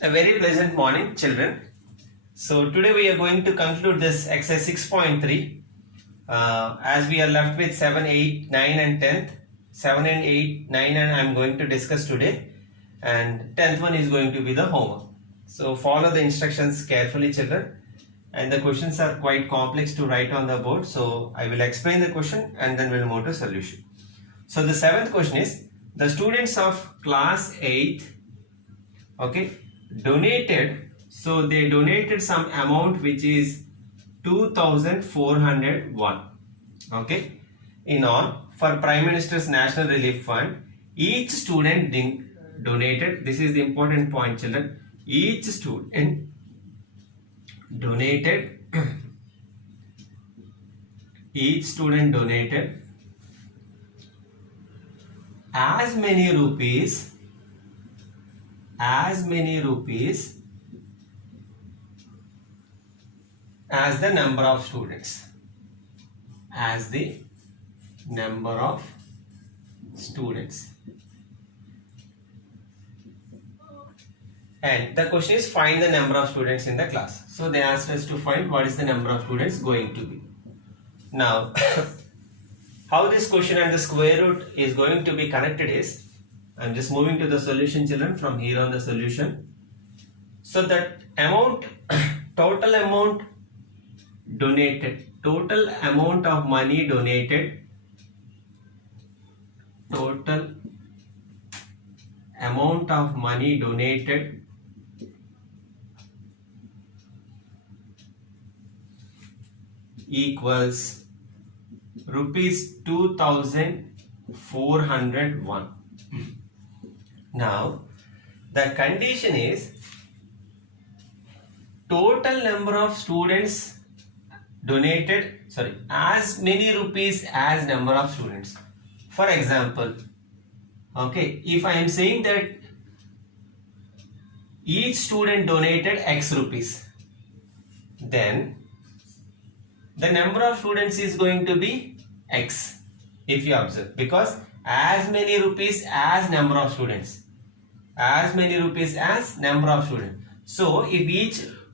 A very pleasant morning, children. So today we are going to conclude this exercise 6.3 as we are left with 7, 8, 9 and 10th. 7 and 8, 9 and I am going to discuss today, and 10th one is going to be the homework. So follow the instructions carefully, children, and the questions are quite complex to write on the board. So I will explain the question and then we'll move to solution. So the 7th question is, the students of class 8, okay, donated, so they donated some amount which is 2401, okay, in all for Prime Minister's National Relief Fund. Each student donated, this is the important point, children, each student donated each student donated as many rupees as the number of students, and the question is find the number of students in the class. So they asked us to find what is the number of students going to be. Now how this question and the square root is going to be connected is, I'm just moving to the solution, children, from here on the solution. So that amount, total amount donated, total amount of money donated, total amount of money donated equals rupees 2401. Now the condition is total number of students donated, as many rupees as number of students. For example, okay, if I am saying that each student donated X rupees, then the number of students is going to be X, if you observe, because as many rupees as number of students, so if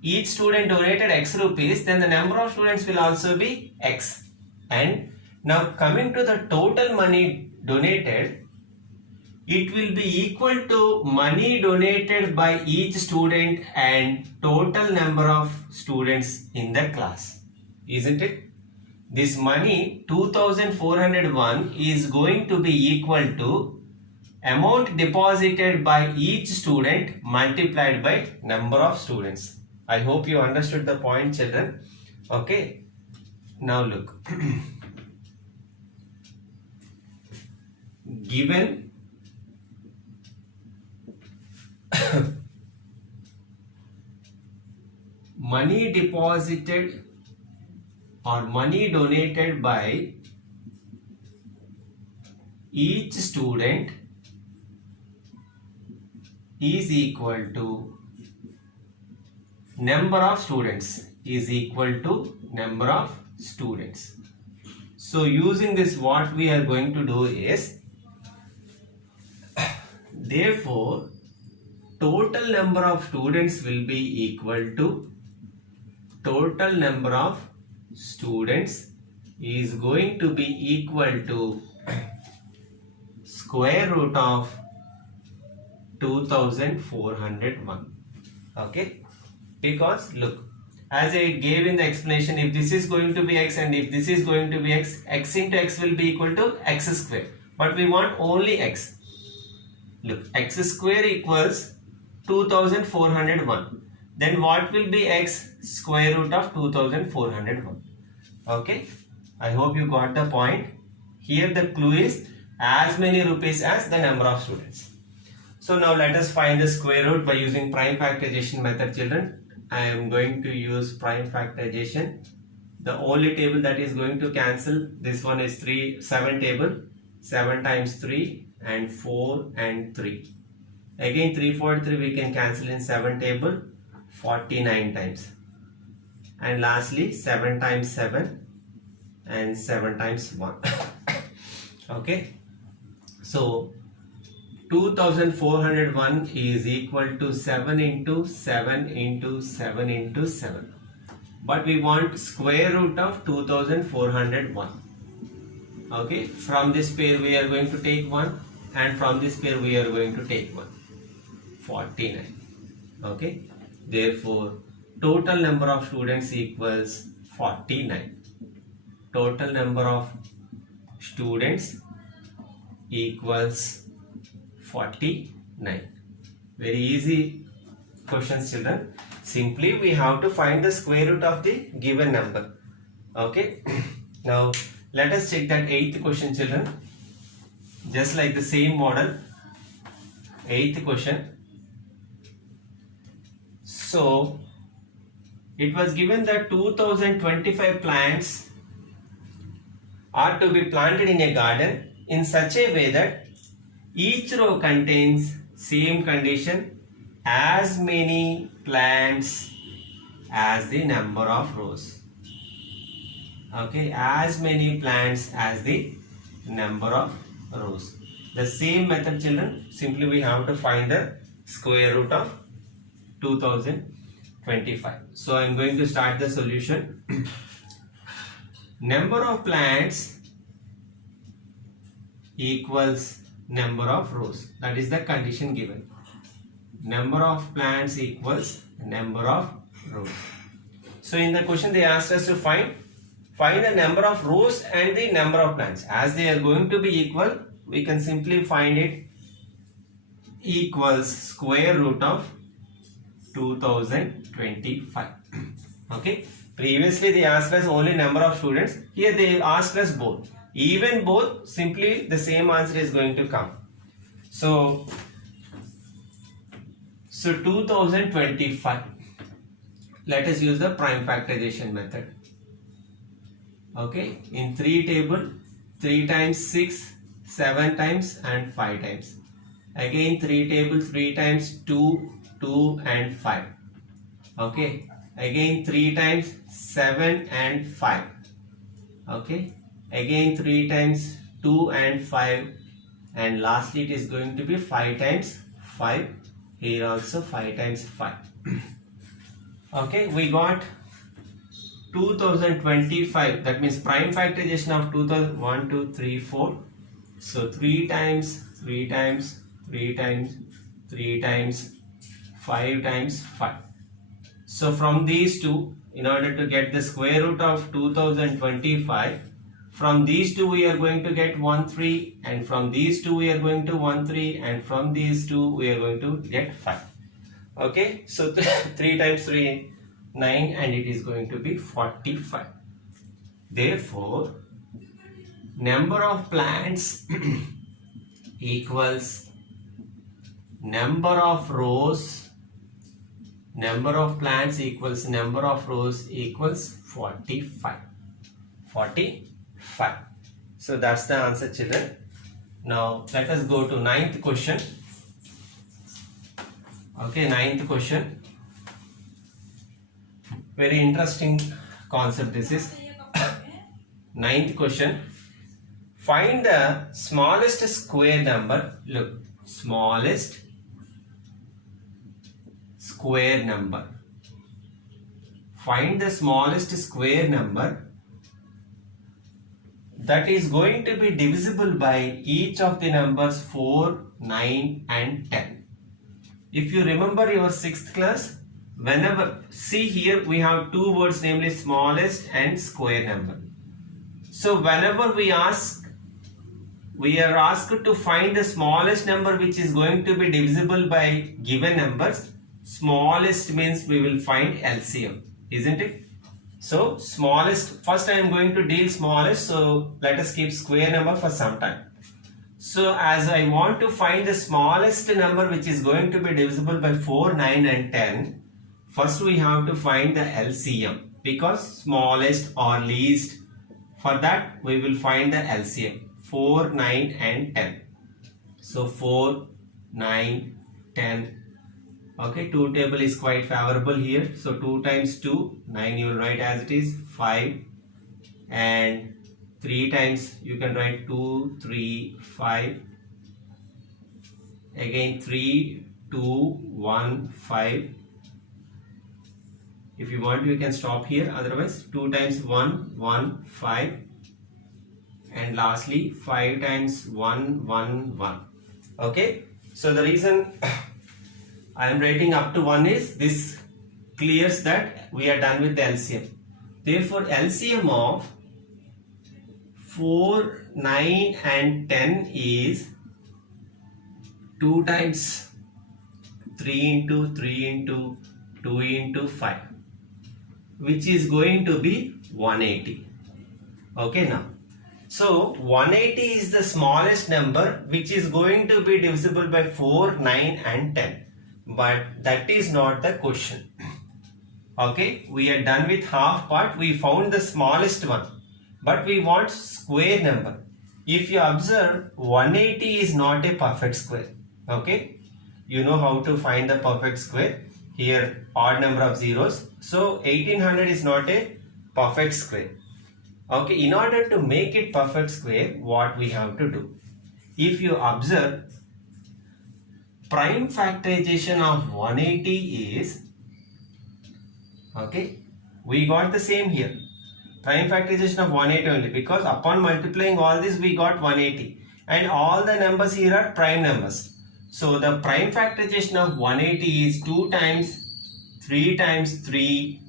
each student donated X rupees, then the number of students will also be X. And now coming to the total money donated, it will be equal to money donated by each student and total number of students in the class, isn't it? This money 2401 is going to be equal to amount deposited by each student multiplied by number of students. I hope you understood the point, children. Okay, now look. Given money deposited or money donated by each student is equal to number of students So using this, what we are going to do is, therefore total number of students will be equal to total number of students is going to be equal to square root of 2401. Okay, because look, as I gave in the explanation, if this is going to be X and if this is going to be X, X into X will be equal to X square, but we want only X. Look, X square equals 2401. Then what will be X? Square root of 2401. Okay, I hope you got the point. Here the clue is as many rupees as the number of students. So now let us find the square root by using prime factorization method, children. I am going to use prime factorization. The only table that is going to cancel, this one is 7 table. 7 times 3 and 4 and 3. Again 343 we can cancel in 7 table, 49 times. And lastly 7 times 7 and 7 times 1. Okay, so 2401 is equal to 7 into 7 into 7 into 7. But we want square root of 2401. Okay, from this pair we are going to take 1, and from this pair we are going to take 1. 49. Okay, therefore total number of students equals 49. Total number of students equals 49. Very easy questions, children. Simply we have to find the square root of the given number. Okay. Now let us check that 8th question, children. Just like the same model. 8th question. So it was given that 2025 plants are to be planted in a garden in such a way that each row contains same condition, as many plants as the number of rows. Okay, as many plants as the number of rows. The same method, children. Simply we have to find the square root of 2025. So I am going to start the solution. Number of plants equals number of rows. That is the condition given. Number of plants equals number of rows. So in the question they asked us to find the number of rows and the number of plants. As they are going to be equal, we can simply find it equals square root of 2025. Okay. Previously they asked us only number of students. Here they asked us both. Even both, simply the same answer is going to come. So 2025. Let us use the prime factorization method. Okay. In 3 table, 3 times 6, 7 times and 5 times. Again 3 table, 3 times 2, 2 and 5. Okay. Again 3 times 7 and 5. Okay. Again 3 times 2 and 5, and lastly it is going to be 5 times 5. Here also 5 times 5. Okay, we got 2025. That means prime factorization of 2000. 1, 2, 3, 4. So 3 times 3 times 3 times 3 times 5 times 5. So from these two, in order to get the square root of 2025, from these two we are going to get 1, 3, and from these two we are going to 1, 3, and from these two we are going to get 5. Okay, so 3 times 3, 9, and it is going to be 45. Therefore, number of plants equals number of rows. Number of plants equals number of rows equals 45. 45. So that's the answer, children. Now let us go to 9th question. Okay, 9th question. Very interesting concept this is. 9th question. Find the smallest square number. Look, smallest square number. Find the smallest square number that is going to be divisible by each of the numbers 4, 9 and 10. If you remember your 6th class, whenever, see here we have two words, namely smallest and square number. So whenever we are asked to find the smallest number which is going to be divisible by given numbers, smallest means we will find LCM, isn't it? So smallest, first I am going to deal smallest, so let us keep square number for some time. So as I want to find the smallest number which is going to be divisible by 4, 9 and 10, first we have to find the LCM, because smallest or least, for that we will find the LCM, 4, 9 and 10. So 4, 9, 10. Okay, 2 table is quite favorable here. So 2 times 2, 9 you will write as it is, 5, and 3 times you can write 2, 3, 5, again 3, 2, 1, 5. If you want, you can stop here. Otherwise, 2 times 1, 1, 5. And lastly, 5 times 1, 1, 1. Okay. So the reason I am writing up to 1 is this clears that we are done with the LCM. Therefore, LCM of 4, 9 and 10 is 2 times 3 into 3 into 2 into 5, which is going to be 180. Okay, now. So 180 is the smallest number which is going to be divisible by 4, 9 and 10. But that is not the question. Okay, we are done with half part. We found the smallest one. But we want square number. If you observe, 180 is not a perfect square. Okay, you know how to find the perfect square. Here odd number of zeros. So 1800 is not a perfect square. Okay, in order to make it perfect square, what we have to do? If you observe, prime factorization of 180 is, okay, we got the same here. Prime factorization of 180 only, because upon multiplying all this we got 180 and all the numbers here are prime numbers. So the prime factorization of 180 is 2 times 3 times 3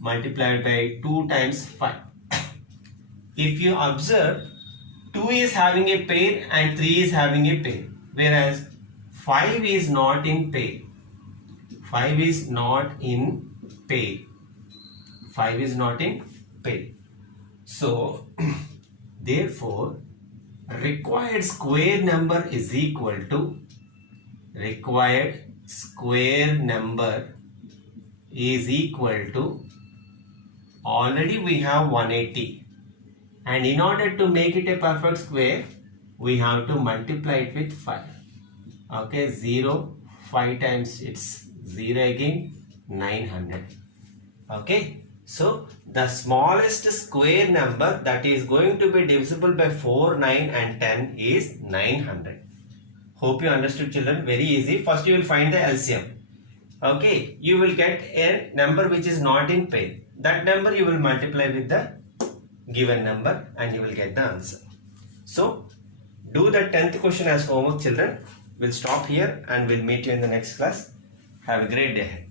multiplied by 2 times 5. If you observe, 2 is having a pair and 3 is having a pair, whereas 5 is not in pair. 5 is not in pair. 5 is not in pair. So, therefore, required square number is equal to already we have 180. And in order to make it a perfect square, we have to multiply it with 5. Okay, 0, 5 times it's 0 again, 900. Okay, so the smallest square number that is going to be divisible by 4, 9 and 10 is 900. Hope you understood, children. Very easy. First you will find the LCM. Okay, you will get a number which is not in pair. That number you will multiply with the given number and you will get the answer. So do the 10th question as homework, children. We'll stop here and we'll meet you in the next class. Have a great day ahead.